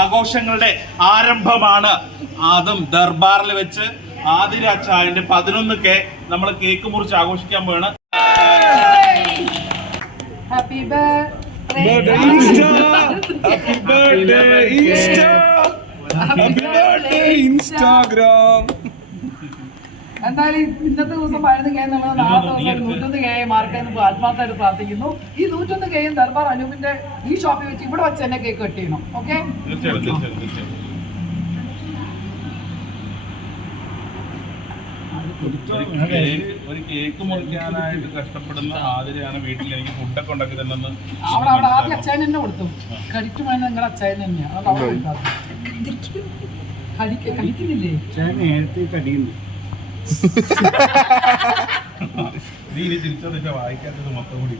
ആഘോഷങ്ങളുടെ ആരംഭമാണ്. അതും ദർബാറിൽ വെച്ച് ആതിര ചായന്റെ 11K നമ്മൾ കേക്ക് മുറിച്ച് ആഘോഷിക്കാൻ പോവാണ്. Happy birthday Instagram. എന്തായാലും ഇന്നത്തെ ദിവസം 11K നമ്മൾ നാളത്തെ ദിവസം 101K മാർക്കായി ആത്മാർത്ഥമായിട്ട് പ്രാർത്ഥിക്കുന്നു. ഈ 101K ദർബാർ അനൂപിന്റെ ഈ ഷോപ്പിൽ വെച്ച് ഇവിടെ വെച്ച് തന്നെ കേക്ക് കട്ട് ചെയ്യണം. ഓക്കെ, ഒരു കേക്ക് മുറിക്കാനായിട്ട് കഷ്ടപ്പെടുന്ന ആതിരയാണ് വീട്ടിൽ എനിക്ക് ഫുഡൊക്കെ ഉണ്ടാക്കി തന്നെന്ന്. അവിടെ ആദ്യം അച്ചായൻ തന്നെ കൊടുത്തു. കടിക്കും വേണം നിങ്ങളുടെ അച്ചായൻ തന്നെയാണ്. കടിക്കുന്നില്ലേ? നേരത്തെ കടിയുന്നു. നീ ഇനി തിരിച്ചോദിച്ച വായിക്കാത്തത് മൊത്തം കൂടി.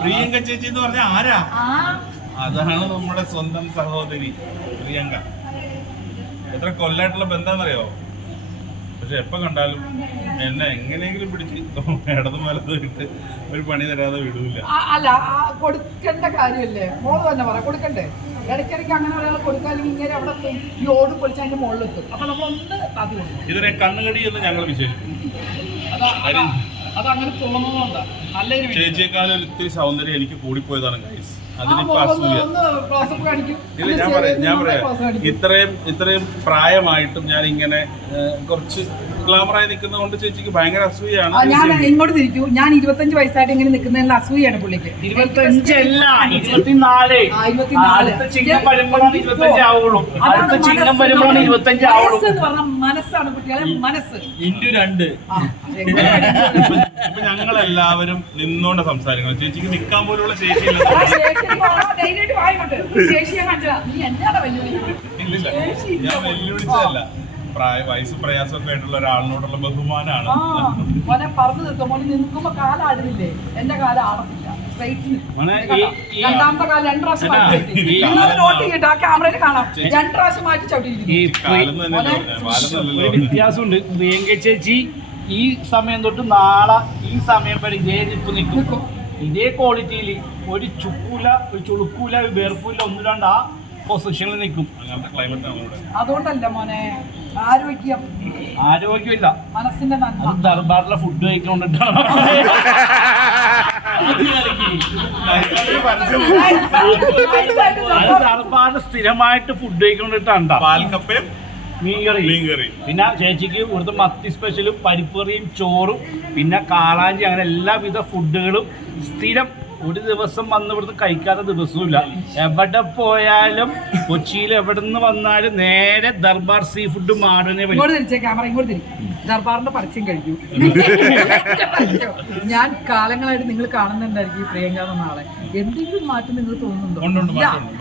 പ്രിയങ്ക ചേച്ചി എന്ന് പറഞ്ഞ ആരാ? അതാണ് നമ്മുടെ സ്വന്തം സഹോദരി പ്രിയങ്ക. എത്ര കൊല്ലായിട്ടുള്ള ബന്ധാന്നറിയോ? പക്ഷെ എപ്പോ കണ്ടാലും എന്നെ എങ്ങനെയെങ്കിലും പിടിച്ച് ഇടതും വലതും ഇട്ട് ഒരു പണി തരാതെ വിടൂല. അല്ല, കൊടുക്കേണ്ട കാര്യമല്ലേ, മോള് തന്നെ പറ, കൊടുക്കണ്ടേ? ഇടയ്ക്കിടയ്ക്ക് അങ്ങനെ ഒരാൾ കൊടുക്കാല്ലെങ്കിൽ ഇങ്ങനെ അവിടെ ഈ ഓട് പൊളിച്ച് അതിന്റെ മുകളിലെത്തും. അപ്പൊ നമ്മളൊന്ന് താത്തി കൊടുക്കും. ഇതിനെ കണ്ണുകടി എന്ന് ഞങ്ങൾ വിശേഷിക്കും. അതങ്ങനെ തോന്നുന്നതുകൊണ്ടാ. നല്ലൊരു ചേച്ചിയെക്കാളും ഇത്തിരി സൗന്ദര്യം എനിക്ക് കൂടിപ്പോയതാണ് ഗൈസ്. അതിനിപ്പോ അസൂയ. ഇല്ല, ഞാൻ പറയാം ഇത്രയും പ്രായമായിട്ടും ഞാൻ ഇങ്ങനെ കുറച്ച് ഗ്ലാമറായി നിൽക്കുന്നതുകൊണ്ട് ചേച്ചിക്ക് ഭയങ്കര അസൂയാണ്. ഞാൻ ഇങ്ങോട്ട് തിരിച്ചു. ഞാൻ 25 വയസ്സായിട്ട് ഇങ്ങനെ നിൽക്കുന്നതിൽ അസൂയാണ് പുള്ളിക്ക്. 25 അല്ല, 24. അടുത്ത ചിങ്ങം വരുമ്പോഴാണ് 25 ആവുള്ളൂ. അടുത്ത ചിങ്ങം വരുമ്പോഴാണ് 25 ആവുള്ളൂ. മനസ്സാണ് കുട്ടികളെ, മനസ്സ് ×2. ഇപ്പൊ ഞങ്ങളെല്ലാവരും നിന്നോണ്ട് സംസാരിക്കണം. ചേച്ചിക്ക് നിൽക്കാൻ പോലുള്ള ശേഷിയില്ല. ഇല്ലില്ല, ഞാൻ വെല്ലുവിളിച്ചതല്ല. വയസ്സ് പ്രയാസമൊക്കെ ആയിട്ടുള്ള ഒരാളിനോടുള്ള ബഹുമാനാണ്. പറഞ്ഞു നിർത്തും. മോനെ നിൽക്കുമ്പോ കാലാടുന്നില്ലേ? എന്റെ കാലം ആടത്തില്ല. രണ്ടാമത്തെ കാലം 2 പ്രാവശ്യം മാറ്റി നോട്ട് ചെയ്യട്ടെ. ആ ക്യാമറയിൽ കാണാം. 2 പ്രാവശ്യം മാറ്റി ചവിട്ടിയിരിക്കുന്നു. വ്യത്യാസമുണ്ട്. പ്രിയങ്ക ചേച്ചി ഈ സമയം തൊട്ട് നാളെ ഈ സമയം വരെ ഇതേ നിപ്പ് നിൽക്കും. ഇതേ ക്വാളിറ്റിയിൽ ഒരു ചുക്കൂല, ഒരു ചുളുക്കൂല, ഒരു വേർപ്പൂല, 1-2 ആ പൊസിഷനിൽ നിൽക്കും. അങ്ങനത്തെ ക്ലൈമറ്റ് ആണ്. അതുകൊണ്ടല്ല മോനെ, ആരോഗ്യമില്ല, മനസ്സിന്റെ നന്മ. ദർബാറിലെ ഫുഡ് കഴിക്കൊണ്ടിട്ടാണ്. ദർബാറിൽ സ്ഥിരമായിട്ട് ഫുഡ് കഴിക്കൊണ്ടിട്ടാണ്. പാൽക്കപ്പയും മീൻകറി. പിന്നെ ചേച്ചിക്ക് ഇവിടുത്തെ മത്തി സ്പെഷ്യലും പരിപ്പ് കറിയും ചോറും പിന്നെ കാളാഞ്ചി, അങ്ങനെ എല്ലാവിധ ഫുഡുകളും സ്ഥിരം. ഒരു ദിവസം വന്ന് ഇവിടുന്ന് കഴിക്കാത്ത ദിവസവും ഇല്ല. എവിടെ പോയാലും കൊച്ചിയിൽ എവിടെ നിന്ന് വന്നാലും നേരെ ദർബാർ സീ ഫുഡ് മാടനെ. ദർബാറിന്റെ പരസ്യം കഴിഞ്ഞു. ഞാൻ കാലങ്ങളായിട്ട് നിങ്ങൾ കാണുന്നുണ്ടായിരിക്കും ഈ പ്രിയങ്ക എന്ന ആളെ. എന്തെങ്കിലും മാറ്റം നിങ്ങൾ തോന്നുന്നുണ്ടോ?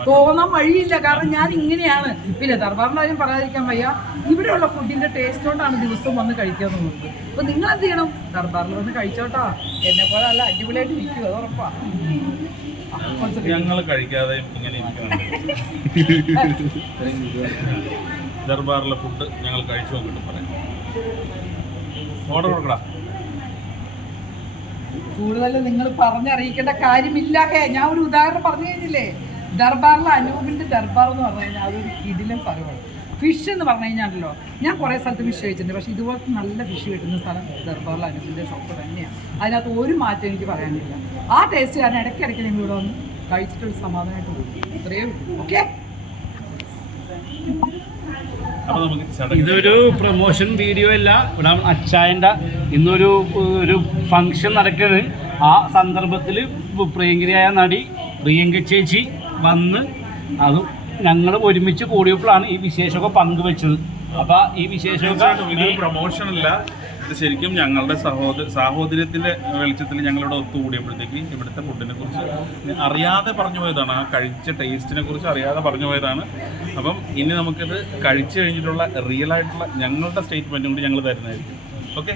തോന്നാൻ വഴിയില്ല, കാരണം ഞാൻ ഇങ്ങനെയാണ്. പിന്നെ ദർബാറിന്റെ കാര്യം പറയാതിരിക്കാൻ വയ്യ. ഇവിടെയുള്ള ഫുഡിന്റെ ടേസ്റ്റ് കൊണ്ടാണ് ദിവസം വന്ന് കഴിക്കാൻ തോന്നുന്നത്. അപ്പൊ നിങ്ങൾ എന്ത് ചെയ്യണം? ദർബാറിൽ വന്ന് കഴിച്ചോട്ടാ. എന്നെ പോലെ നല്ല അടിപൊളിയായിട്ട് ഇരിക്കും, അത് ഉറപ്പാ. ഞങ്ങൾ കഴിക്കാതെ ഇങ്ങനെ ഇരിക്കുന്നുണ്ട്. ദർബാറിലെ ഫുഡ് ഞങ്ങൾ കഴിച്ചു നോക്കിട്ട് പറയാം. ഓർഡർ കൊടുക്കടാ. കൂടുതൽ നിങ്ങൾ പറഞ്ഞറിയിക്കേണ്ട കാര്യമില്ല. ഞാൻ ഒരു ഉദാഹരണം പറഞ്ഞു കഴിഞ്ഞില്ലേ? ദർബാറിലെ അനൂപിന്റെ ദർബാർ എന്ന് പറഞ്ഞു കഴിഞ്ഞാൽ അതൊരു കിടിലൻ സ്ഥലമാണ്. ഫിഷ് എന്ന് പറഞ്ഞു കഴിഞ്ഞാണല്ലോ, ഞാൻ കുറേ സ്ഥലത്ത് ഫിഷ് കഴിച്ചിട്ടുണ്ട്. പക്ഷേ ഇതുപോലത്തെ നല്ല ഫിഷ് കിട്ടുന്ന സ്ഥലം ദർബാറിലെ അനൂപിന്റെ ഷോപ്പ് തന്നെയാണ്. അതിനകത്ത് ഒരു മാറ്റം എനിക്ക് പറയാനില്ല. ആ ടേസ്റ്റ് കാരണം ഇടയ്ക്കിടയ്ക്ക് നിങ്ങൾ ഇവിടെ വന്ന് കഴിച്ചിട്ടൊരു സമാധാനമായിട്ട് പോകും. ഇത്രയേ ഉള്ളൂ. ഓക്കെ, ഇതൊരു പ്രൊമോഷൻ വീഡിയോ അല്ല. ഇവിടെ അച്ചായൻ്റെ ഇന്നൊരു ഫംഗ്ഷൻ നടക്കുന്നത്. ആ സന്ദർഭത്തിൽ പ്രിയങ്കരിയായ നടി പ്രിയങ്ക ചേച്ചി വന്ന് അതും ഞങ്ങൾ ഒരുമിച്ച് കൂടിയപ്പോഴാണ് ഈ വിശേഷമൊക്കെ പങ്കുവെച്ചത്. അപ്പോൾ ഈ വിശേഷമൊക്കെ ഇത് പ്രൊമോഷനല്ല, ഇത് ശരിക്കും ഞങ്ങളുടെ സാഹോദര്യത്തിൻ്റെ വെളിച്ചത്തിൽ ഞങ്ങളിവിടെ ഒത്തുകൂടിയപ്പോഴത്തേക്ക് ഇവിടുത്തെ ഫുഡിനെ കുറിച്ച് അറിയാതെ പറഞ്ഞു പോയതാണ്. ആ കഴിച്ച ടേസ്റ്റിനെ കുറിച്ച് അറിയാതെ പറഞ്ഞു പോയതാണ്. അപ്പം ഇനി നമുക്കിത് കഴിച്ചു കഴിഞ്ഞിട്ടുള്ള റിയൽ ആയിട്ടുള്ള ഞങ്ങളുടെ സ്റ്റേറ്റ്മെൻറ്റും കൂടി ഞങ്ങൾ തരുന്നതായിരിക്കും. ഓക്കെ.